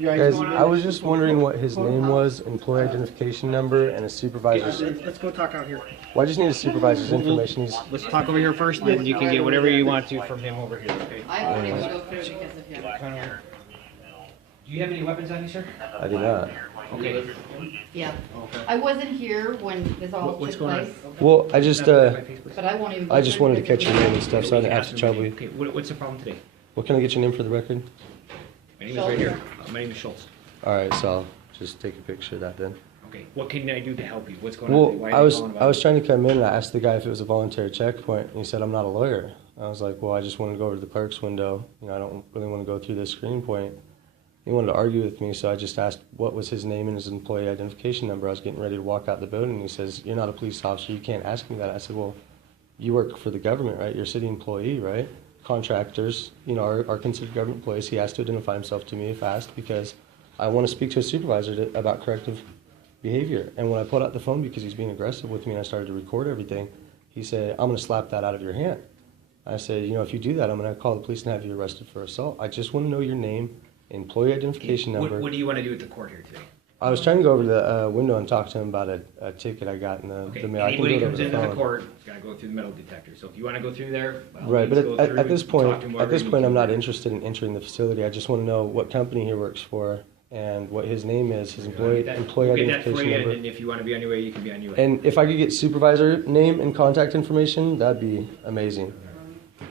Guys, I was just wondering what his name was, employee identification number, and a supervisor's. Let's go talk out here. Well, I just need a supervisor's information. He's. Let's talk over here first, then you can get whatever you want to from him over here, okay? I won't even go through because of him. Do you have any weapons on you, sir? I do not. Okay. Yeah. I wasn't here when this all What's took going on? place, Well, I just but I won't even. Go I just through wanted to because catch your name and stuff, so I didn't have to trouble you. Okay, what's the problem today? What can I get your name for the record? My name is right here. My name is Schultz. All right, so I'll just take a picture of that then. Okay, what can I do to help you? What's going on today? Well, Why are you calling about I was it? trying to come in and I asked the guy if it was a voluntary checkpoint, and he said I'm not a lawyer. I was like, well, I just wanted to go over to the clerk's window. You know, I don't really want to go through this screening point. He wanted to argue with me, so I just asked what was his name and his employee identification number. I was getting ready to walk out the building, and he says, "You're not a police officer. You can't ask me that." I said, "Well, you work for the government, right? You're a city employee, right? Contractors, you know, are considered government employees." He has to identify himself to me if asked because I want to speak to a supervisor about corrective behavior. And when I pulled out the phone because he's being aggressive with me and I started to record everything, he said, "I'm going to slap that out of your hand." I said, "You know, if you do that, I'm going to call the police and have you arrested for assault. I just want to know your name, employee identification number." What do you want to do at the court here today? I was trying to go over to the window and talk to him about a ticket I got in Okay, the mail. I can do anybody it over comes the into the phone. court, it's gotta go through the metal detector. So if you wanna go through there, by all Right, means, but go through at this and point, talk to him whatever you need I'm to. not interested in entering the facility. I just want to know what company he works for and what his name is, his employee We'll get that identification for you, number. and if you wanna be on your way, you can be on your way. And if I could get supervisor name and contact information, that'd be amazing.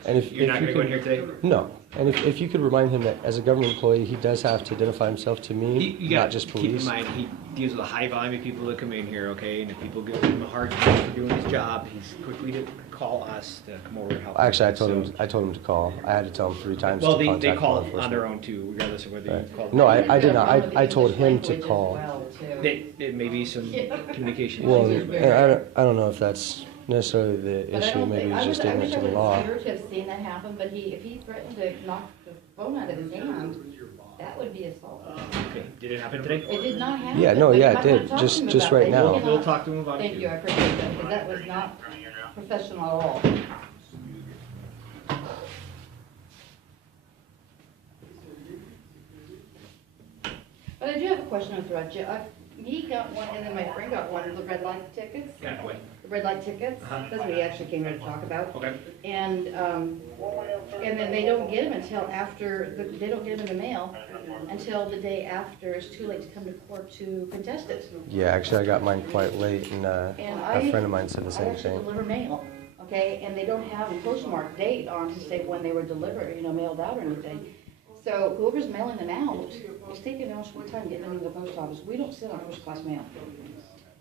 And if You're not you gonna go in could, here today? no. And if you could remind him that as a government employee, he does have to identify himself to me, You not gotta just keep in police. mind, he deals with a high volume of people that come in here, okay? And if people give him a hard time for doing his job, he's quickly to call us to come over and help. Actually, him. I told him to call. I had to tell him 3 times Well, to they contact call law on enforcement. their own too, regardless of whether you Right. call. No, think I did that not. one of the I told English him to language as call. well, too. There may be some communication Well, issues and there, but I don't know if that's necessarily the But I issue. don't Maybe think, he's I just wish I ignorant to the was law. here to have seen that happen, but if he threatened to knock the phone out of his hand, that would be assault. okay, did it happen today? It did not happen. Yeah, no, but yeah, you it might did. wanna talk to Just- him just about right that. now. You We'll cannot- talk to him about it. Thank you, I appreciate that, because that was not professional at all. But I do have a question with Raj. He got one, and then my friend got one, the red light tickets. Got what? The red light tickets, that's what he actually came here to talk about. Okay. And then they don't get them until after, they don't get them in the mail until the day after. It's too late to come to court to contest it. Yeah, actually, I got mine quite late, and And a friend of mine said the I same actually thing. deliver mail, okay, and they don't have a postmark date on to say when they were delivered, you know, mailed out or anything. So whoever's mailing them out is taking their own sweet time getting them into the post office. We don't sit on first-class mail.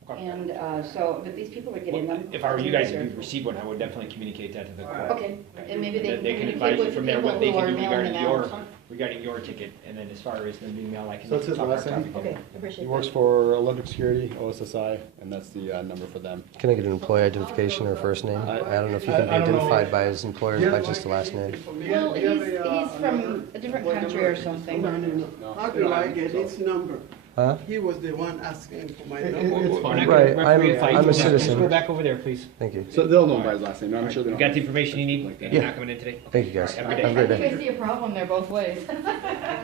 Okay. And so, but these people are getting them. If I were you guys, if you received one, I would definitely communicate that to the court. Okay, and maybe they can They can communicate advise you with the from there people what they who are can do mailing them regarding out. your ticket, and then as far as the email, I can. So that's his talk last our name? topic. Okay, I appreciate He that. works for Olympic Security, OSSI, and that's the number for them. Can I get an employee identification or first name? I don't know if he can be I don't know. identified by his employer or by just the last name. Well, he's from a different country or something. How do I get his number? Huh? He was the one asking for my It's number. We're not gonna Right, referee a I'm- fight. I'm a Just citizen. go back over there, please. Thank you. So they'll know him by his last name. I'm sure they You don't. got the information you need, and you're Yeah. not coming in today? Thank you, guys. Have a good Have a day. great I day. think I see a problem there both ways.